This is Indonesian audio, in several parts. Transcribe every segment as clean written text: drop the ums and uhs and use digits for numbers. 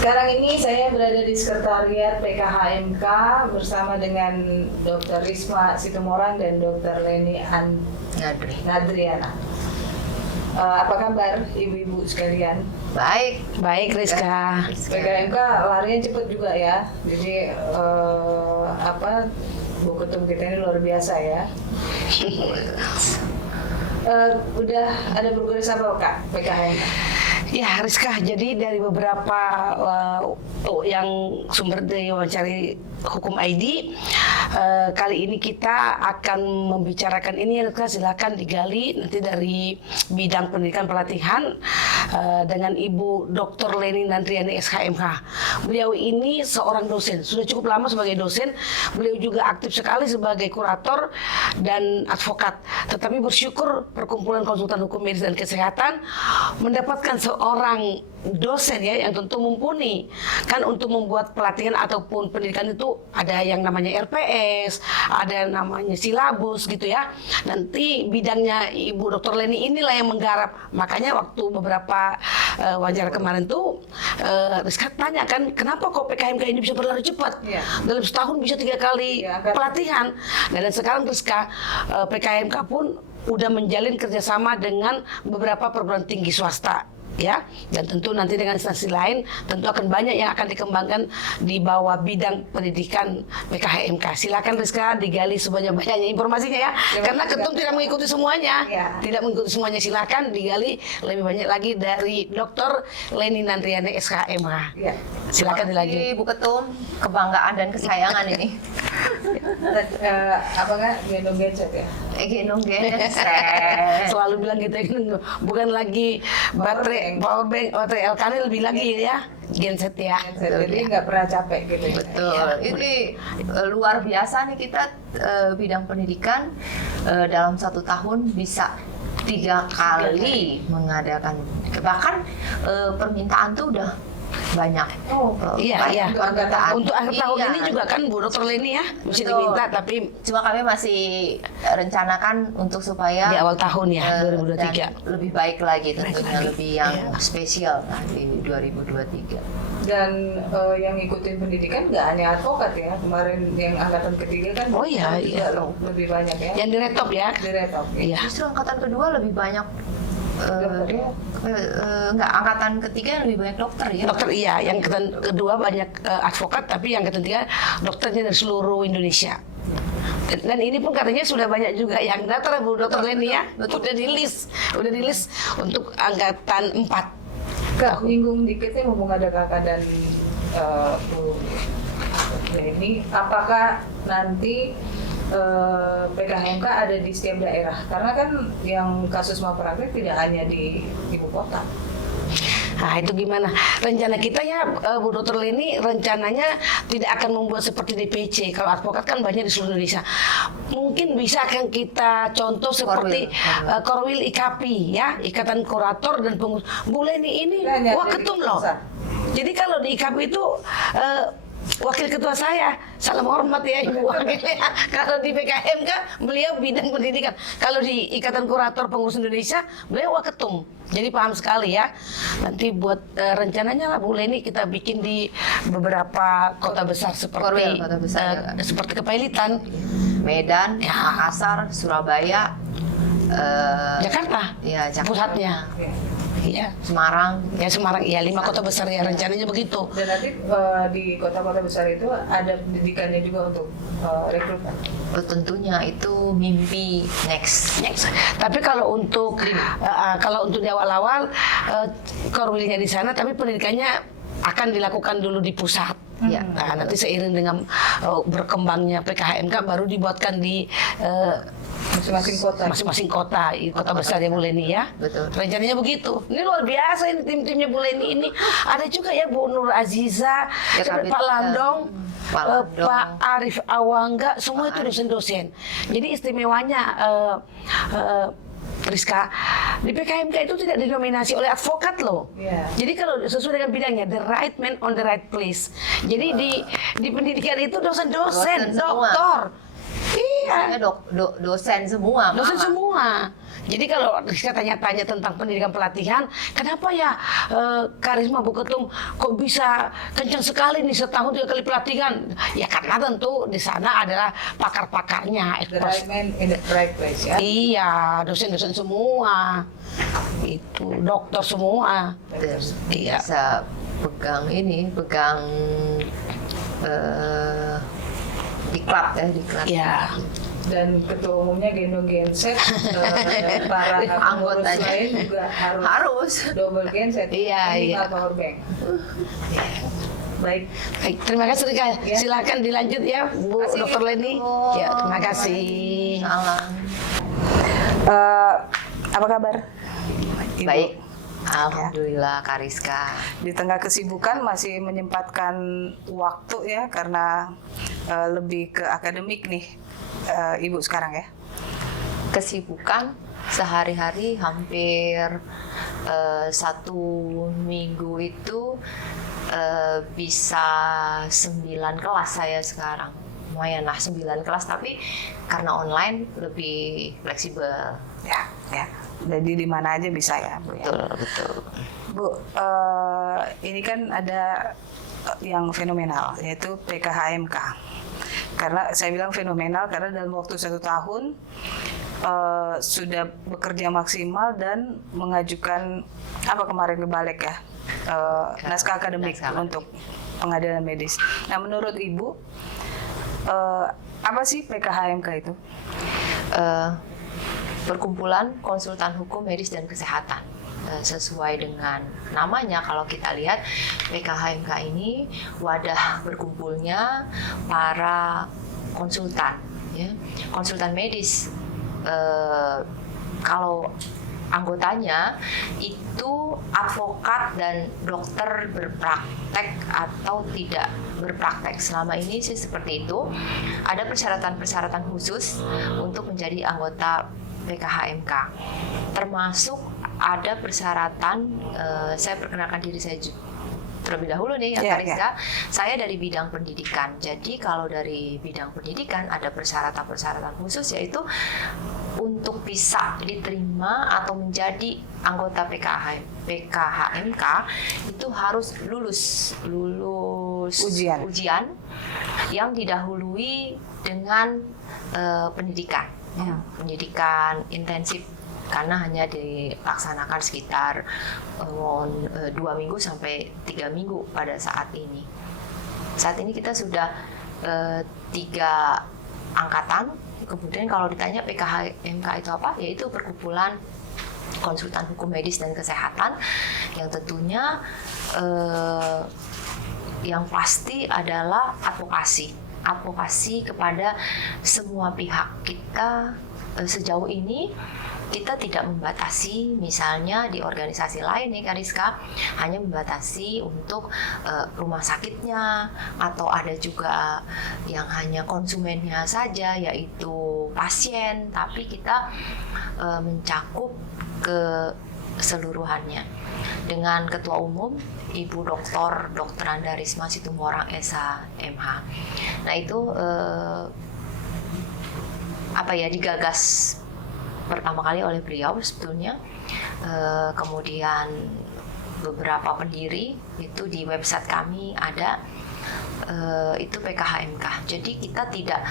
Sekarang ini saya berada di sekretariat PKHMK bersama dengan Dr. Risma Situmorang dan Dr. Leni Nadriana. Apa kabar ibu-ibu sekalian? Baik. Baik, Rizka. PKHMK larinya cepet juga ya. Jadi Bu Ketum kita ini luar biasa ya. Udah ada progres apa Kak PKHMK? Ya, Rizka, jadi dari beberapa yang sumber diwawancara Hukum ID, kali ini kita akan membicarakan ini, Rizka, silakan digali nanti dari bidang pendidikan pelatihan dengan Ibu Dr. Leni Nadriani SHMH. Beliau ini seorang dosen, sudah cukup lama sebagai dosen, beliau juga aktif sekali sebagai kurator dan advokat. Tetapi bersyukur Perkumpulan Konsultan Hukum Medis dan Kesehatan mendapatkan seorang dosen ya yang tentu mumpuni kan untuk membuat pelatihan ataupun pendidikan itu ada yang namanya RPS, ada yang namanya silabus gitu ya. Nanti bidangnya Ibu Dr. Leni inilah yang menggarap. Makanya waktu beberapa wawancara kemarin tuh Rizka tanya kan kenapa kok PKHMK ini bisa berlari cepat? Yeah. Dalam setahun bisa 3 kali pelatihan. Dan sekarang Rizka PKHMK pun udah menjalin kerjasama dengan beberapa perguruan tinggi swasta ya, dan tentu nanti dengan instansi lain tentu akan banyak yang akan dikembangkan di bawah bidang pendidikan PKHMK. Silakan Rizka digali sebanyak-banyaknya informasinya ya, karena Ketum tidak mengikuti semuanya, tidak mengikuti semuanya. Silakan digali lebih banyak lagi dari Dr. Leni Nadriani SHMH. Silakan dilanjut. Bu Ketum, kebanggaan dan kesayangan ini. Apakah gendong gadget ya? Gendong gadget. Selalu bilang gitu, bukan lagi baterai powerbank, baterai LKN lebih lagi ya, genset ya. Jadi nggak pernah capek gitu. Betul. Ya. Ini luar biasa nih kita bidang pendidikan dalam 1 tahun bisa 3 kali mengadakan, bahkan permintaan tuh udah banyak. Iya. Untuk akhir tahun ini juga kan Bu Dr. Leni ya mesti diminta, tapi cuma kami masih rencanakan untuk supaya di awal tahun ya 2023 lebih baik lagi tentunya, lebih yang spesial di 2023. Dan yang ngikutin pendidikan nggak hanya advokat ya, kemarin yang angkatan ketiga kan lebih banyak ya. Yang direktop ya. Direktop. Iya. Justru angkatan kedua lebih banyak. Enggak, angkatan ketiga yang lebih banyak dokter ya. Dokter iya, yang angkatan kedua banyak advokat, tapi yang ketiga dokternya dari seluruh Indonesia. Dan ini pun katanya sudah banyak juga yang daftar Bu Dr. Leni ya. Udah di list untuk angkatan 4. Kak, nyinggung dikit sih mumpung ada kakak dan Bu Leni, apakah nanti PKHMK ada di setiap daerah? Karena kan yang kasus malpraktik tidak hanya di ibu kota. Nah itu gimana? Rencana kita ya Bu Dr. Leni rencananya tidak akan membuat seperti DPC. Kalau advokat kan banyak di seluruh Indonesia. Mungkin bisa akan kita contoh seperti Korwil IKAPI ya, Ikatan Kurator dan Pengusaha. Bu Leni ini ketum loh. Jadi kalau di IKAPI itu wakil ketua saya, salam hormat ya Ibu Wakil ya. Kalau di PKHMK beliau bidang pendidikan. Kalau di Ikatan Kurator Pengusaha Indonesia beliau waketum. Jadi paham sekali ya. Nanti buat rencananya lah Bu Leni kita bikin di beberapa kota besar seperti seperti Kepailitan, Medan, Makassar, Surabaya, Jakarta, pusatnya. Iya, Semarang. Ya Semarang, iya 5 kota besar ya rencananya begitu. Dan nanti di kota-kota besar itu ada pendidikannya juga untuk rekrutmen. Tentunya itu mimpi next. Tapi kalau untuk di awal-awal Korwilnya di sana, tapi pendidikannya akan dilakukan dulu di pusat. Ya. Nah, nanti seiring dengan berkembangnya PKHMK baru dibuatkan di masing-masing kota besar ya Bu Leni ya. Betul. Rencananya begitu. Ini luar biasa ini tim-timnya Bu Leni ini. Ada juga ya Bu Nur Aziza, Pak Landong, Pak Arif Awangga, semua itu dosen-dosen. Jadi istimewanya Rizka, di PKHMK itu tidak didominasi oleh advokat loh. Jadi kalau sesuai dengan bidangnya, the right man on the right place. Jadi di pendidikan itu dosen-dosen, doktor. Iya, maksudnya dosen semua. Dosen malah. semua. Jadi kalau kita tanya-tanya tentang pendidikan pelatihan, kenapa ya Karisma Bu Ketum kok bisa kencang sekali nih setahun 3 kali pelatihan? Ya karena tentu di sana adalah pakar-pakarnya, The right man in the right place ya. Iya, dosen-dosen semua, itu dokter semua. Dan Iya. bisa pegang diklat ya, diklat. Iya. Dan ketua umumnya gendong genset, para pengurus Anggotanya. lain juga harus Harus. double genset. Iya, Ini iya. power bank. Baik. Baik, terima kasih Rika. Ya. Silakan dilanjut ya Bu Kasih, Dr. Leni. Bu. Ya, terima kasih. Salam. Apa kabar? Ibu? Baik. Alhamdulillah Kariska. Di tengah kesibukan masih menyempatkan waktu ya karena lebih ke akademik nih Ibu sekarang ya. Kesibukan sehari-hari hampir 1 minggu itu bisa 9 kelas saya sekarang. Lumayan lah 9 kelas, tapi karena online lebih fleksibel. Ya, ya. Jadi di mana aja bisa ya, Bu. Ya? Betul, betul. Bu, ini kan ada yang fenomenal yaitu PKHMK. Karena saya bilang fenomenal karena dalam waktu 1 tahun sudah bekerja maksimal dan mengajukan apa kemarin ke Balek ya, naskah akademik untuk pengadilan medis. Nah, menurut Ibu apa sih PKHMK itu? Perkumpulan Konsultan Hukum Medis dan Kesehatan. Sesuai dengan namanya, kalau kita lihat PKHMK ini wadah berkumpulnya para konsultan, ya. Konsultan medis. Kalau anggotanya itu advokat dan dokter berpraktek atau tidak berpraktek. Selama ini sih seperti itu. Ada persyaratan-persyaratan khusus untuk menjadi anggota PKHMK, termasuk ada persyaratan. Saya perkenalkan diri saya terlebih dahulu nih, ya, Kariska. Saya dari bidang pendidikan. Jadi kalau dari bidang pendidikan ada persyaratan-persyaratan khusus, yaitu untuk bisa diterima atau menjadi anggota PKHMK itu harus lulus ujian yang didahului dengan pendidikan. Pendidikan intensif, karena hanya dilaksanakan sekitar 2 minggu sampai 3 minggu pada saat ini. Saat ini kita sudah 3 angkatan. Kemudian kalau ditanya PKHMK itu apa, yaitu Perkumpulan Konsultan Hukum Medis dan Kesehatan, yang tentunya yang pasti adalah advokasi kepada semua pihak. Kita sejauh ini kita tidak membatasi, misalnya di organisasi lain nih Kariska, hanya membatasi untuk rumah sakitnya, atau ada juga yang hanya konsumennya saja, yaitu pasien, tapi kita mencakup keseluruhannya. Dengan Ketua Umum Ibu Dr. Andarisma Situmorang SH MH. Nah itu digagas pertama kali oleh beliau sebetulnya. Kemudian beberapa pendiri itu di website kami ada, itu PKHMK. Jadi kita tidak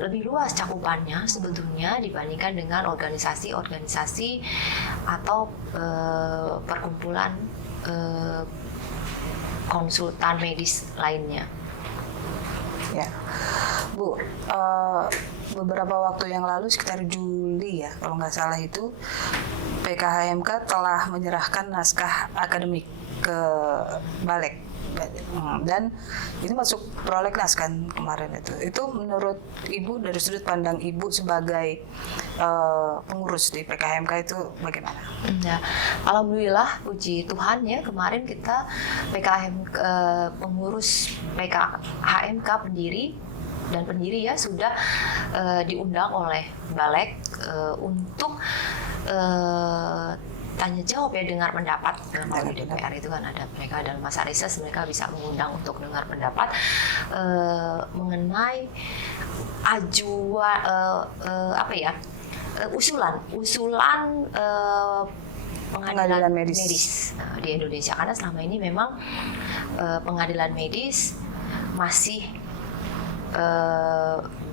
lebih luas cakupannya sebetulnya dibandingkan dengan organisasi-organisasi atau perkumpulan konsultan medis lainnya. Ya, Bu, beberapa waktu yang lalu sekitar Juli ya, kalau nggak salah itu PKHMK telah menyerahkan naskah akademik ke Balek. Dan itu masuk prolegnas kan kemarin itu. Itu menurut Ibu, dari sudut pandang Ibu sebagai pengurus di PKHMK itu bagaimana? Ya, alhamdulillah, puji Tuhan ya, kemarin kita pengurus PKHMK pendiri ya sudah diundang oleh Balek untuk tanya jawab ya, dengar pendapat. Kalau di DPR itu kan ada mereka dalam masa reses mereka bisa mengundang untuk dengar pendapat mengenai usulan pengadilan medis di Indonesia, karena selama ini memang pengadilan medis masih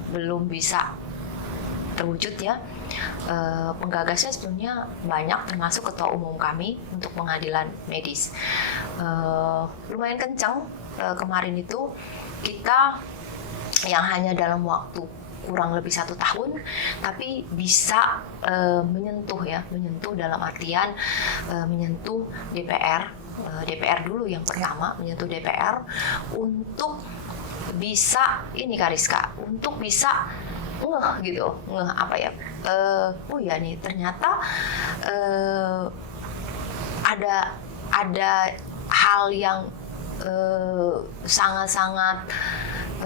belum bisa terwujud ya. Penggagasnya sebenarnya banyak, termasuk ketua umum kami untuk pengadilan medis. Lumayan kencang kemarin itu kita yang hanya dalam waktu kurang lebih 1 tahun, tapi bisa menyentuh dalam artian menyentuh DPR dulu yang pertama, menyentuh DPR untuk bisa Kariska, untuk bisa ngeh oh ya nih ternyata ada hal yang sangat-sangat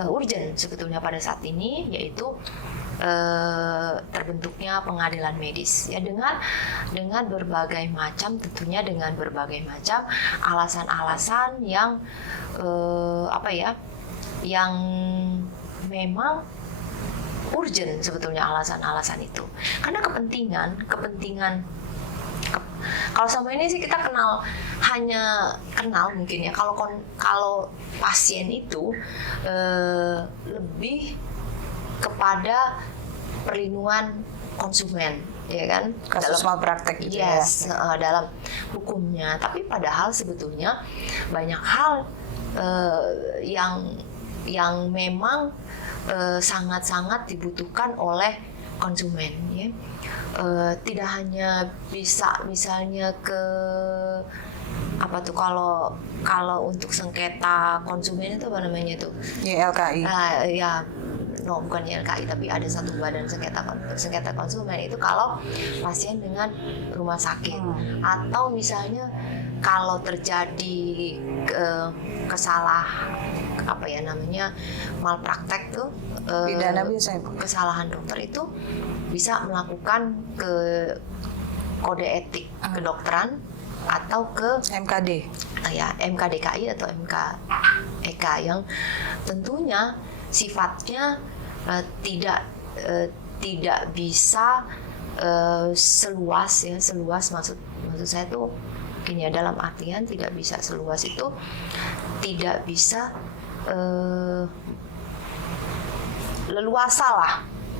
urgent sebetulnya pada saat ini, yaitu terbentuknya pengadilan medis ya, dengan berbagai macam, tentunya dengan berbagai macam alasan-alasan yang yang memang urgent sebetulnya alasan-alasan itu, karena kepentingan kalau sama ini sih kita hanya kenal mungkin ya, kalau pasien itu lebih kepada perlindungan konsumen, ya kan, kasus malpraktek gitu yes, ya, dalam hukumnya. Tapi padahal sebetulnya banyak hal yang memang sangat-sangat dibutuhkan oleh konsumen ya. Tidak hanya bisa misalnya kalau untuk sengketa konsumen itu apa namanya itu? YLKI. Bukan YLKI, tapi ada satu badan sengketa konsumen itu kalau pasien dengan rumah sakit atau misalnya kalau terjadi malpraktek tuh, pidana biasa, kesalahan dokter itu bisa melakukan ke kode etik kedokteran atau ke MKD, MKDKI atau MKEK yang tentunya sifatnya tidak bisa seluas maksud saya tuh gini ya, dalam artian tidak bisa seluas itu, tidak bisa leluasa lah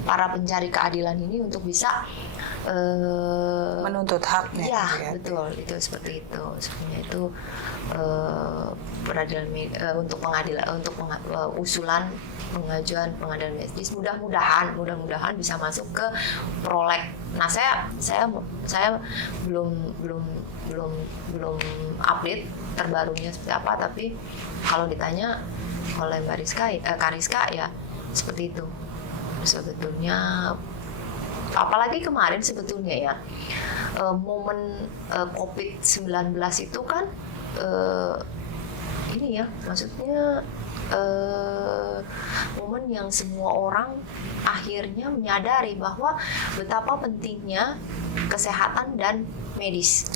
para pencari keadilan ini untuk bisa menuntut haknya. Ya, gitu ya. betul, itu seperti itu. Sebenarnya itu peradilan untuk usulan pengajuan pengadilan medis mudah-mudahan bisa masuk ke prolek. Nah, saya belum update terbarunya seperti apa, tapi kalau ditanya oleh Mbak Kariska ya seperti itu. Sebetulnya apalagi kemarin sebetulnya ya momen COVID-19 itu kan ini ya, maksudnya momen yang semua orang akhirnya menyadari bahwa betapa pentingnya kesehatan dan medis.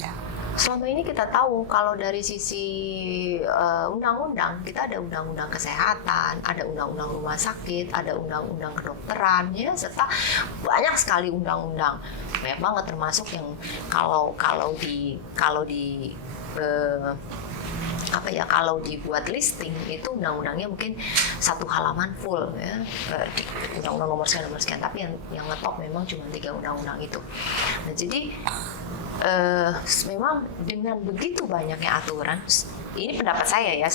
Selama ini kita tahu kalau dari sisi undang-undang, kita ada undang-undang kesehatan, ada undang-undang rumah sakit, ada undang-undang kedokteran, ya, serta banyak sekali undang-undang, banyak banget, termasuk yang kalau dibuat listing itu undang-undangnya mungkin 1 halaman full ya, undang-undang nomor sekian, tapi yang ngetop memang cuma 3 undang-undang itu. Nah, jadi memang dengan begitu banyaknya aturan, ini pendapat saya ya,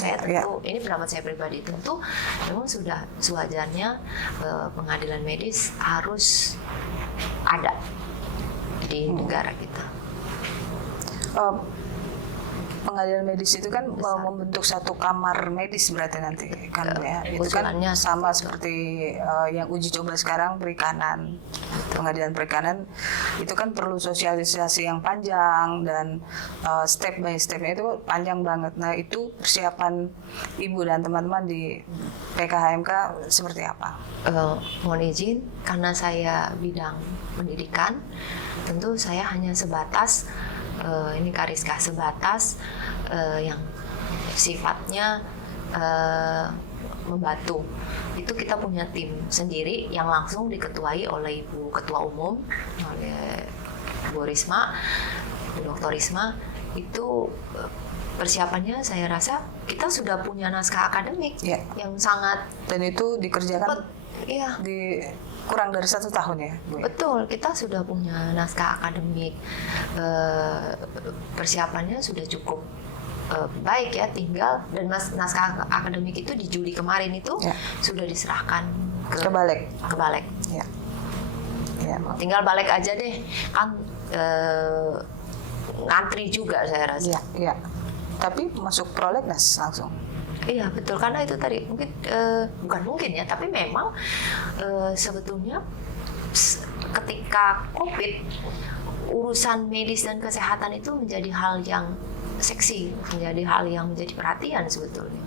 ini pendapat saya pribadi, tentu memang sudah sewajarnya pengadilan medis harus ada di negara kita. Pengadilan medis itu kan membentuk satu kamar medis berarti nanti kan ya. Itu kan sama seperti yang uji coba sekarang perikanan. Pengadilan perikanan itu kan perlu sosialisasi yang panjang dan step by stepnya itu panjang banget. Nah, itu persiapan Ibu dan teman-teman di PKHMK seperti apa? Mohon izin, karena saya bidang pendidikan, tentu saya hanya sebatas ini Kariska sebatas yang sifatnya membantu. Itu kita punya tim sendiri yang langsung diketuai oleh Ibu Ketua Umum, oleh Bu Risma, Dr. Risma. Itu persiapannya saya rasa kita sudah punya naskah akademik yang sangat, dan itu dikerjakan iya, di kurang dari 1 tahun ya, Bu? Betul, kita sudah punya naskah akademik, persiapannya sudah cukup baik ya, tinggal dan naskah akademik itu di Juli kemarin itu sudah diserahkan ke Balek. Ya. Tinggal balik aja deh, kan ngantri juga saya rasa. Iya. Tapi masuk prolegnas langsung. Iya betul, karena itu tadi mungkin bukan mungkin ya, tapi memang sebetulnya ketika COVID, urusan medis dan kesehatan itu menjadi hal yang seksi, menjadi hal yang menjadi perhatian sebetulnya.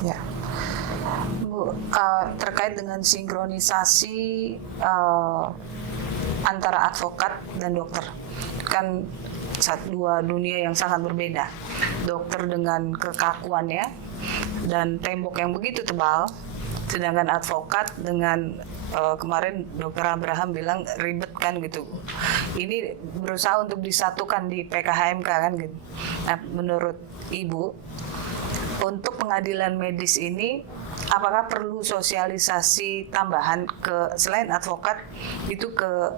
Ya, Bu, terkait dengan sinkronisasi antara advokat dan dokter, kan dua dunia yang sangat berbeda. Dokter dengan kekakuannya dan tembok yang begitu tebal, sedangkan advokat dengan kemarin Dr. Abraham bilang ribet kan gitu. Ini berusaha untuk disatukan di PKHMK kan gitu. Nah, menurut Ibu, untuk pengadilan medis ini apakah perlu sosialisasi tambahan ke selain advokat itu ke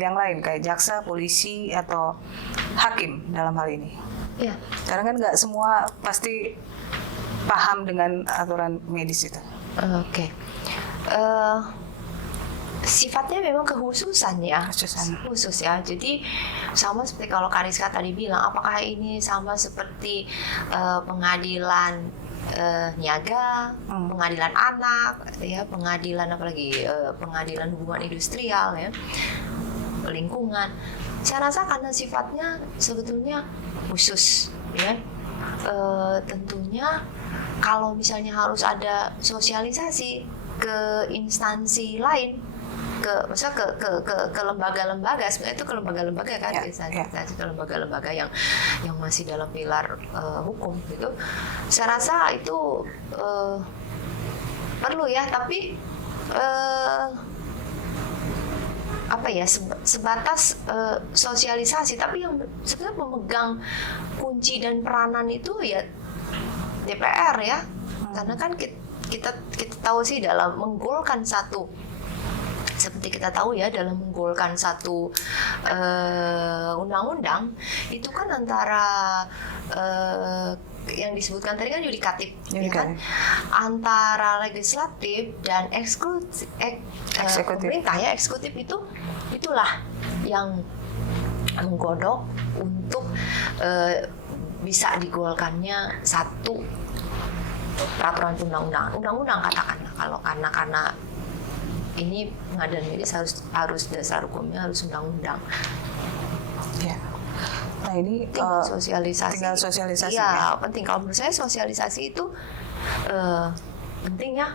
yang lain kayak jaksa, polisi atau hakim dalam hal ini? Iya. Karena kan nggak semua pasti paham dengan aturan medis itu. Oke. Sifatnya memang khusus ya. Jadi sama seperti kalau Kariska tadi bilang, apakah ini sama seperti pengadilan niaga, pengadilan anak, ya, pengadilan apalagi pengadilan hubungan industrial, ya, lingkungan. Saya rasa karena sifatnya sebetulnya khusus, ya. Tentunya kalau misalnya harus ada sosialisasi ke instansi lain, ke lembaga-lembaga, sebenarnya itu ke lembaga-lembaga kan, instansi ke lembaga-lembaga yang masih dalam pilar hukum gitu. Saya rasa itu perlu ya, tapi sebatas sosialisasi, tapi yang sebenarnya memegang kunci dan peranan itu ya DPR ya, karena kan kita tahu sih dalam menggolkan satu, seperti kita tahu ya, dalam menggolkan satu undang-undang itu kan antara yang disebutkan tadi kan yudikatif, ya kan? Antara legislatif dan eksekutif. Pemerintah ya, eksekutif itulah yang menggodok untuk bisa digolkannya satu peraturan undang-undang katakanlah, kalau karena ini pengadilan medis harus dasar hukumnya harus undang-undang. Ya. Nah ini sosialisasi. Tinggal sosialisasi. Iya, penting. Kalau menurut saya sosialisasi itu penting ya,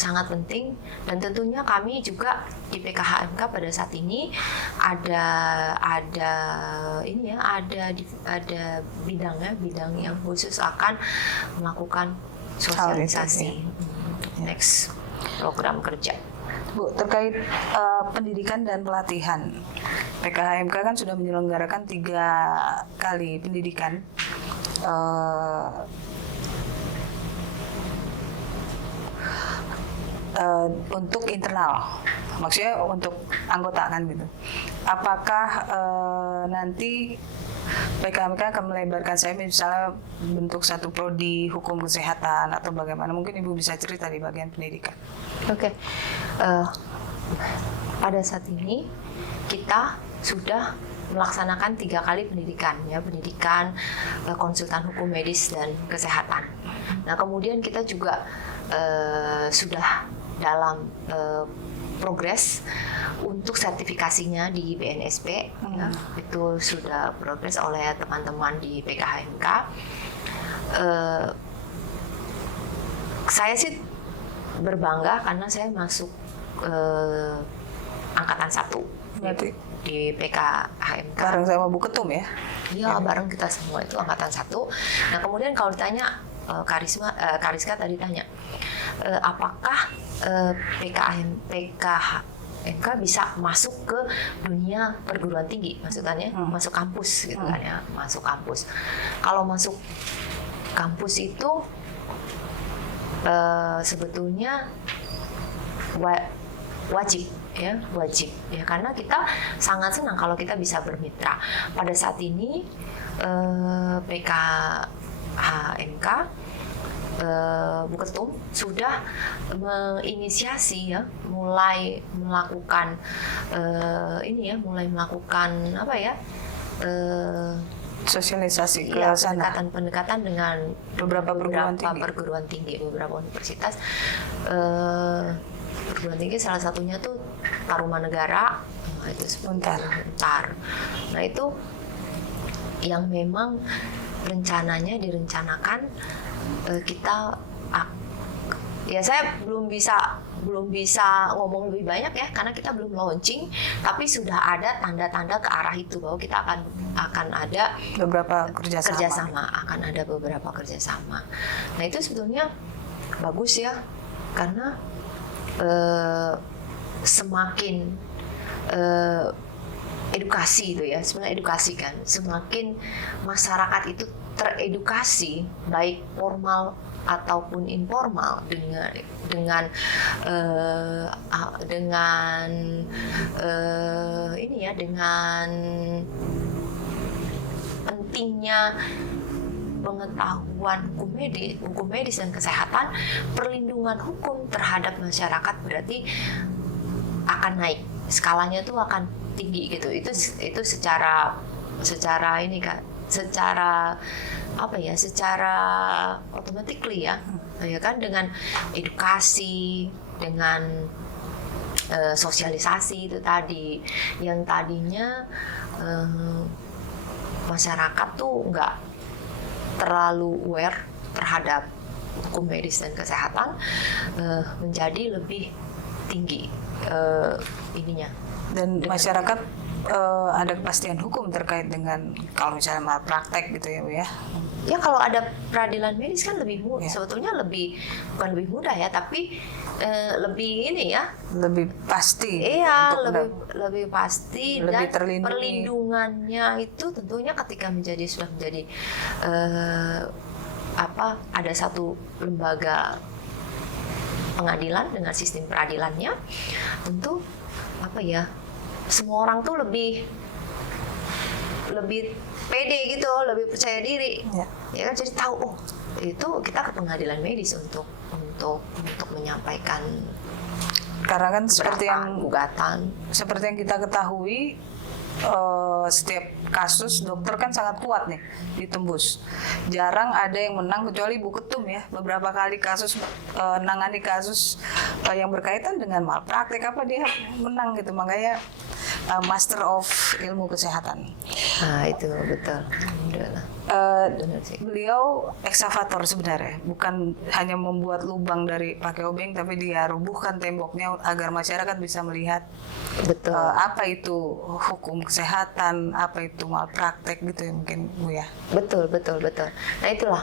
sangat penting. Dan tentunya kami juga di PKHMK pada saat ini ada bidang yang khusus akan melakukan sosialisasi next program kerja. Bu, terkait pendidikan dan pelatihan, PKHMK kan sudah menyelenggarakan 3 kali pendidikan untuk internal, maksudnya untuk anggota kan gitu. Apakah nanti PKHMK akan melebarkan, saya misalnya bentuk satu prodi hukum kesehatan atau bagaimana? Mungkin Ibu bisa cerita di bagian pendidikan. Oke. Pada saat ini kita sudah melaksanakan 3 kali pendidikan, ya, pendidikan konsultan hukum medis dan kesehatan. Nah, kemudian kita juga sudah dalam progres untuk sertifikasinya di BNSP, ya, itu sudah progres oleh teman-teman di PKHMK. Saya sih berbangga karena saya masuk angkatan 1. Berarti di PKHMK. Bareng sama Bu Ketum ya? Iya, bareng kita semua itu angkatan 1. Nah, kemudian kalau ditanya Kariska tadi tanya, apakah PKHMK bisa masuk ke dunia perguruan tinggi, maksudnya masuk kampus gitu kan ya, masuk kampus. Kalau masuk kampus itu sebetulnya wajib ya, karena kita sangat senang kalau kita bisa bermitra. Pada saat ini PKHMK Bu Ketum sudah menginisiasi ya, mulai melakukan apa ya, sosialisasi ke ya, sana. pendekatan dengan Beberapa perguruan tinggi, beberapa universitas. Perguruan tinggi salah satunya tuh Tarumanegara, itu Untar. Nah, itu yang memang direncanakan kita, ya saya belum bisa ngomong lebih banyak ya, karena kita belum launching, tapi sudah ada tanda-tanda ke arah itu bahwa kita akan ada Beberapa kerjasama. akan ada beberapa kerjasama. Nah, itu sebetulnya bagus ya, karena semakin edukasi itu ya, sebenarnya edukasi kan, semakin masyarakat itu teredukasi baik formal ataupun informal dengan pentingnya pengetahuan hukum medis dan kesehatan, perlindungan hukum terhadap masyarakat berarti akan naik, skalanya tuh akan tinggi gitu. Itu secara ini kan, secara automatically ya kan, dengan edukasi, dengan sosialisasi itu tadi, yang tadinya masyarakat tuh nggak terlalu aware terhadap hukum medis dan kesehatan, menjadi lebih tinggi ininya. Dan masyarakat ada kepastian hukum terkait dengan kalau misalnya malpraktek gitu ya Bu ya? Ya, kalau ada peradilan medis kan lebih mudah, sebetulnya bukan lebih mudah ya, tapi lebih ini ya, lebih pasti. Iya, lebih pasti, lebih dan terlindungi. Perlindungannya itu tentunya ketika sudah menjadi ada satu lembaga pengadilan dengan sistem peradilannya, tentu semua orang tuh lebih pede gitu, lebih percaya diri, ya kan, jadi tahu itu kita ke pengadilan medis untuk menyampaikan, karena kan seperti yang kita ketahui, setiap kasus dokter kan sangat kuat nih ditembus. Jarang ada yang menang kecuali Bu Ketum ya. Beberapa kali kasus nangani kasus yang berkaitan dengan malpraktik dia menang gitu. Makanya Master of Ilmu Kesehatan. Nah, itu betul. Beliau eksavator sebenarnya, bukan hanya membuat lubang dari pakai obeng, tapi dia rubuhkan temboknya agar masyarakat bisa melihat betul apa itu hukum kesehatan, apa itu malpraktek gitu ya mungkin Bu ya. Betul. Nah, itulah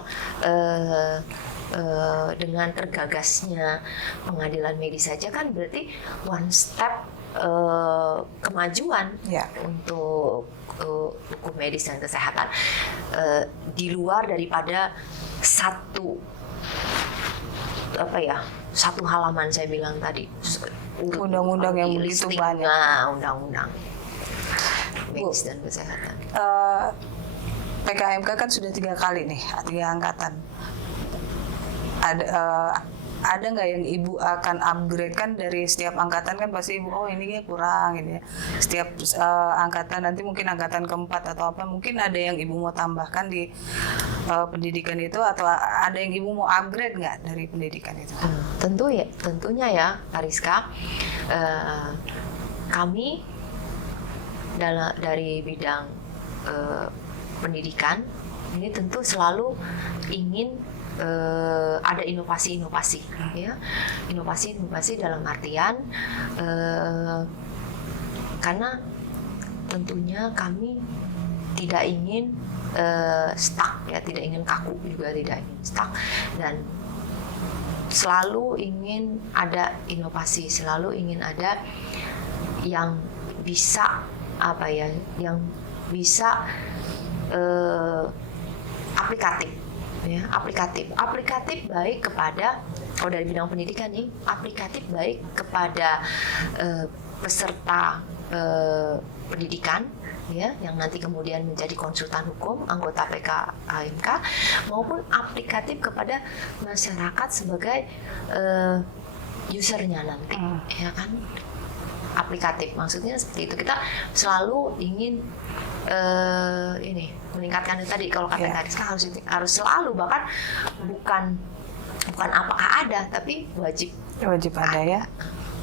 dengan tergagasnya pengadilan medis saja kan berarti one step kemajuan untuk hukum medis dan kesehatan, di luar daripada satu halaman saya bilang tadi, undang-undang yang begitu banyak. Undang-undang medis dan kesehatan. PKHMK kan sudah 3 kali nih, 3 angkatan. Ada nggak yang Ibu akan upgrade kan dari setiap angkatan kan pasti Ibu ini kayak kurang gitu ya. Setiap angkatan nanti mungkin angkatan keempat atau apa, mungkin ada yang Ibu mau tambahkan di pendidikan itu, atau ada yang Ibu mau upgrade nggak dari pendidikan itu? Tentunya ya, Kariska, kami dari bidang pendidikan ini tentu selalu ingin ada inovasi-inovasi ya, inovasi dalam artian karena tentunya kami tidak ingin stuck ya, tidak ingin kaku juga, tidak ingin stuck, dan selalu ingin ada inovasi, selalu ingin ada yang bisa apa ya, yang bisa aplikatif ya, aplikatif baik kepada, kalau dari bidang pendidikan nih, aplikatif baik kepada peserta pendidikan ya, yang nanti kemudian menjadi konsultan hukum, anggota PKHMK, maupun aplikatif kepada masyarakat sebagai usernya nanti, ya kan? Aplikatif maksudnya seperti itu. Kita selalu ingin ini meningkatkan itu tadi, kalau kata Kariska harus selalu, bahkan bukan apakah ada, tapi wajib ada ya.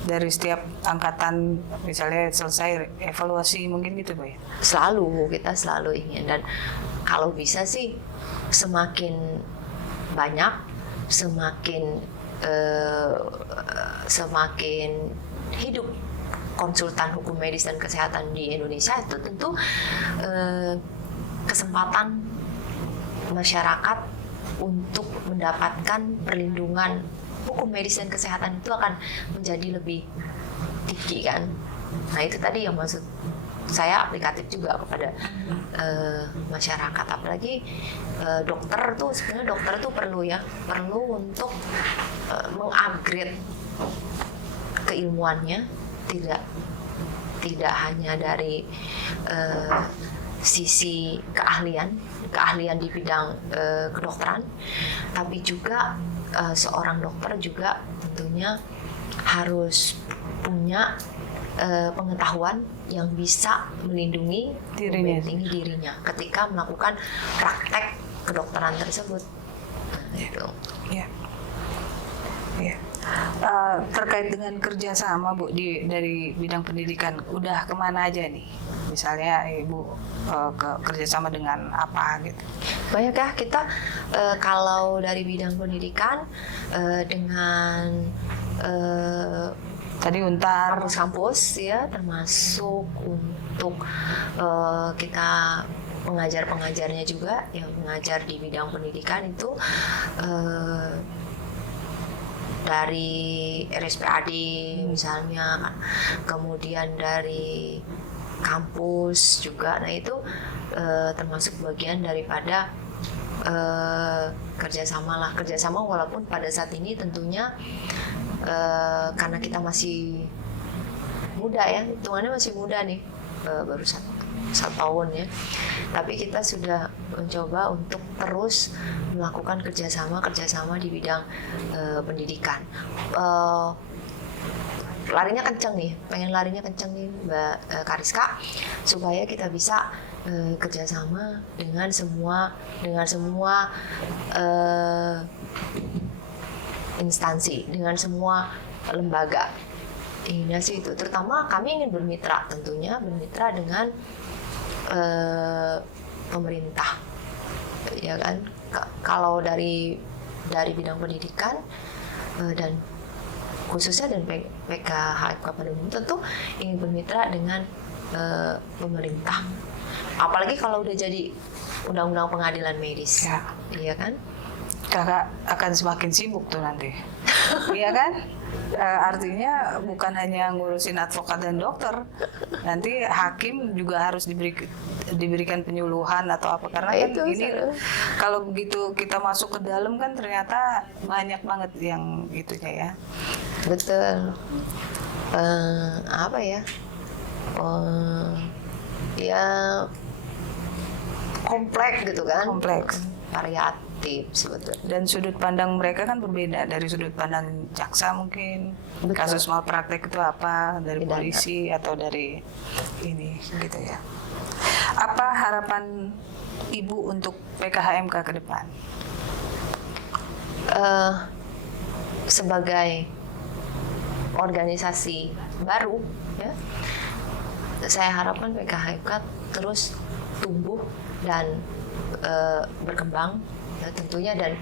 Dari setiap angkatan misalnya selesai evaluasi mungkin gitu, Bu ya. Kita selalu ingin, dan kalau bisa sih semakin banyak, semakin hidup konsultan hukum medis dan kesehatan di Indonesia, itu tentu kesempatan masyarakat untuk mendapatkan perlindungan hukum medis dan kesehatan itu akan menjadi lebih tinggi kan. Nah itu tadi yang maksud saya aplikatif juga kepada masyarakat, apalagi dokter tuh, sebenarnya dokter tuh perlu untuk mengupgrade keilmuannya, tidak hanya dari sisi keahlian di bidang kedokteran, tapi juga seorang dokter juga tentunya harus punya pengetahuan yang bisa melindungi dirinya ketika melakukan praktek kedokteran tersebut. Gitu. Ya. Ya. Terkait dengan kerjasama, Bu, dari bidang pendidikan, udah kemana aja nih? Misalnya Ibu kerjasama dengan apa gitu? Banyak ya kita kalau dari bidang pendidikan dengan tadi Untar, kampus ya, termasuk untuk kita pengajarnya juga yang mengajar di bidang pendidikan itu dari RSPAD misalnya, kemudian dari kampus juga. Nah itu termasuk bagian daripada kerjasama walaupun pada saat ini tentunya karena kita masih muda ya, hitungannya masih muda nih, baru satu tahun ya, tapi kita sudah mencoba untuk terus melakukan kerjasama di bidang pendidikan. Pengen larinya kenceng nih Mbak Kariska, supaya kita bisa kerjasama dengan semua instansi, dengan semua lembaga. Ini sih itu, terutama kami ingin bermitra dengan pemerintah, ya kan? Kalau dari bidang pendidikan dan khususnya dan PKHMK pada umumnya tentu ingin bermitra dengan pemerintah, apalagi kalau udah jadi undang-undang pengadilan medis, iya kan? Kakak akan semakin sibuk tuh nanti, iya kan? Artinya bukan hanya ngurusin advokat dan dokter, nanti hakim juga harus diberikan penyuluhan atau apa, karena kan ini kalau begitu kita masuk ke dalam kan ternyata banyak banget yang itunya ya. Betul. Apa ya? Ya kompleks gitu kan? Kompleks. Variatif sebetulnya. Dan sudut pandang mereka kan berbeda, dari sudut pandang jaksa mungkin. Betul. Kasus malpraktek itu apa, dari polisi atau dari ini gitu ya. Apa harapan Ibu untuk PKHMK ke depan? Sebagai organisasi baru ya, saya harapkan PKHMK terus tumbuh dan berkembang ya, tentunya, dan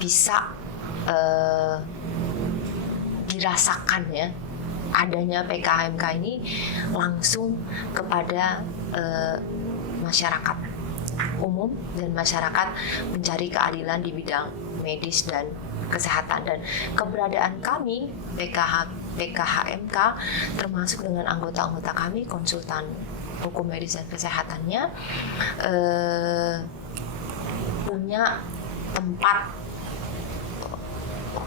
bisa dirasakan ya adanya PKHMK ini langsung kepada masyarakat umum dan masyarakat mencari keadilan di bidang medis dan kesehatan. Dan keberadaan kami PKHMK termasuk dengan anggota-anggota kami, konsultan hukum medis dan kesehatannya, punya tempat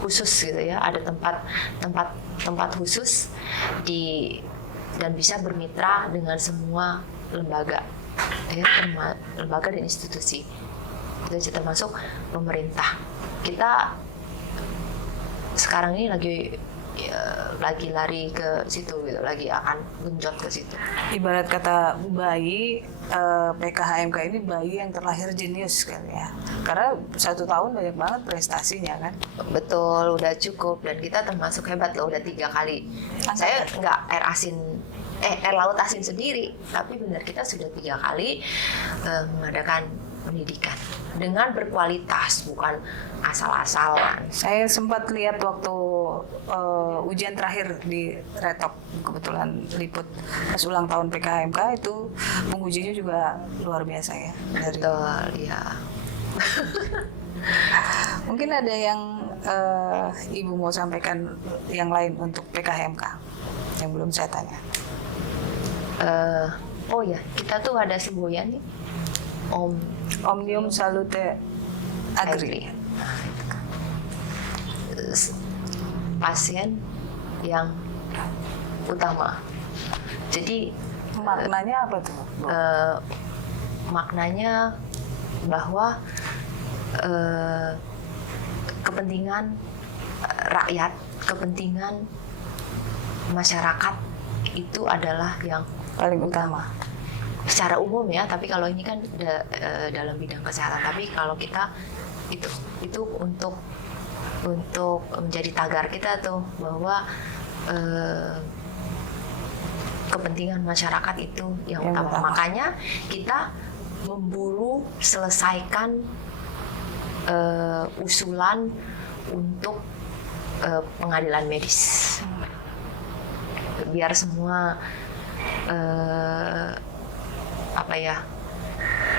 khusus gitu ya, ada tempat khusus dan bisa bermitra dengan semua lembaga ya, lembaga dan institusi, itu termasuk pemerintah. Kita sekarang ini lagi lari ke situ gitu, lagi akan genjot ke situ. Ibarat kata bayi, PKHMK ini bayi yang terlahir jenius kan ya, karena 1 tahun banyak banget prestasinya kan. Betul, udah cukup, dan kita termasuk hebat loh, udah 3 kali. Saya nggak air laut asin sendiri, tapi benar kita sudah 3 kali mengadakan pendidikan dengan berkualitas, bukan asal-asalan. Saya sempat lihat waktu ujian terakhir di Retok, kebetulan liput pas ulang tahun PKHMK, itu pengujinya juga luar biasa ya. Betul, ya. Mungkin ada yang Ibu mau sampaikan yang lain untuk PKHMK yang belum saya tanya. Oh ya, kita tuh ada semboyan nih, Omnium Salute Agri. Pasien yang utama. Jadi maknanya apa tuh? Maknanya bahwa kepentingan rakyat, kepentingan masyarakat itu adalah yang paling utama secara umum ya, tapi kalau ini kan dalam bidang kesehatan. Tapi kalau kita itu untuk menjadi tagar kita tuh, bahwa kepentingan masyarakat itu yang utama. Makanya kita memburu selesaikan usulan untuk pengadilan medis, biar semua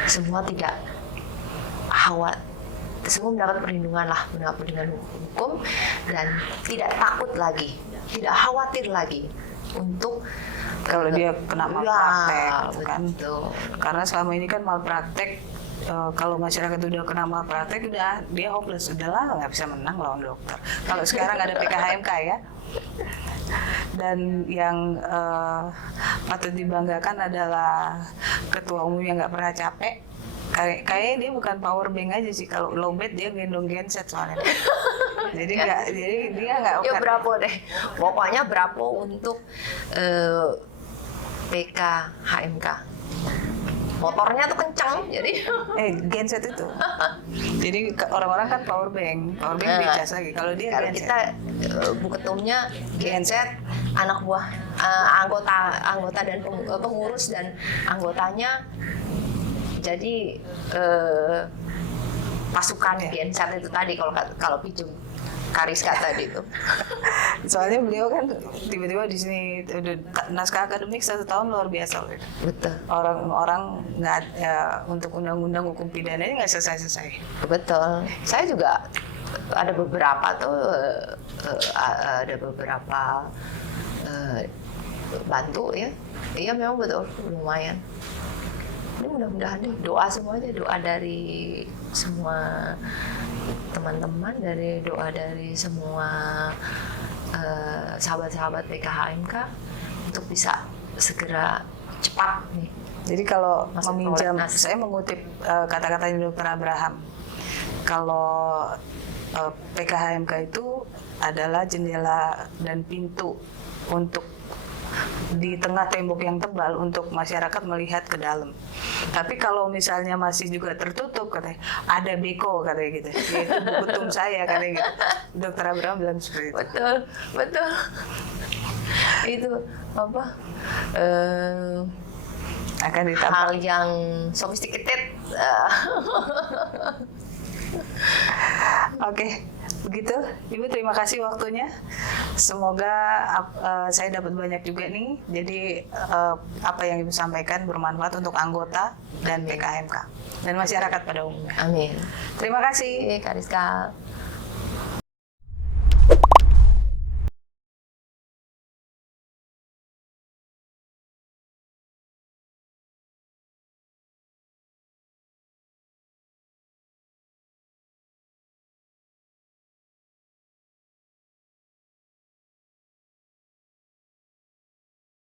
semua tidak semua mendapat perlindungan hukum, dan tidak takut lagi, tidak khawatir lagi untuk kalau dia kena malpraktek, kan? Betul. Karena selama ini kan malpraktek, kalau masyarakat udah kena malpraktek, udah dia hopeless, udahlah nggak bisa menang lawan dokter. Kalau sekarang ada PKHMK ya. Dan yang patut dibanggakan adalah ketua umum yang nggak pernah capek. Kayaknya dia bukan power bank aja sih, kalau low bed dia gendong genset soalnya. Jadi dia nggak. Ya bravo deh, pokoknya bravo untuk PKHMK. Motornya tuh kencang, jadi genset itu. Jadi orang-orang kan power bank dicas lagi. Kalau dia kalau genset. kita Bu Ketumnya genset, anak buah anggota dan pengurus dan anggotanya jadi pasukan genset itu tadi, kalau Pijum Kariska tadi itu. Soalnya beliau kan tiba-tiba di sini udah naskah akademik 1 tahun luar biasa. Betul. Orang nggak untuk undang-undang hukum pidana ini nggak selesai-selesai. Betul. Saya juga ada beberapa bantu ya. Iya memang betul, lumayan. Ini mudah-mudahan nih, doa semuanya, doa dari semua teman-teman, doa dari semua sahabat-sahabat PKHMK untuk bisa segera cepat nih. Jadi kalau masuk meminjam, prolegnas. saya mengutip kata-kata Dr. Abraham, kalau PKHMK itu adalah jendela dan pintu untuk di tengah tembok yang tebal untuk masyarakat melihat ke dalam. Tapi kalau misalnya masih juga tertutup, katanya ada beko, katanya gitu. Yaitu Bu Ketum saya, katanya gitu. Dr. Abraham bilang seperti itu. Betul. Itu apa? Akan ditambah. Hal yang sophisticated. Oke, begitu, Ibu terima kasih waktunya. Semoga saya dapat banyak juga nih. Jadi apa yang Ibu sampaikan bermanfaat untuk anggota dan PKMK dan masyarakat pada umumnya. Amin. Terima kasih. Oke, Kak Rizka.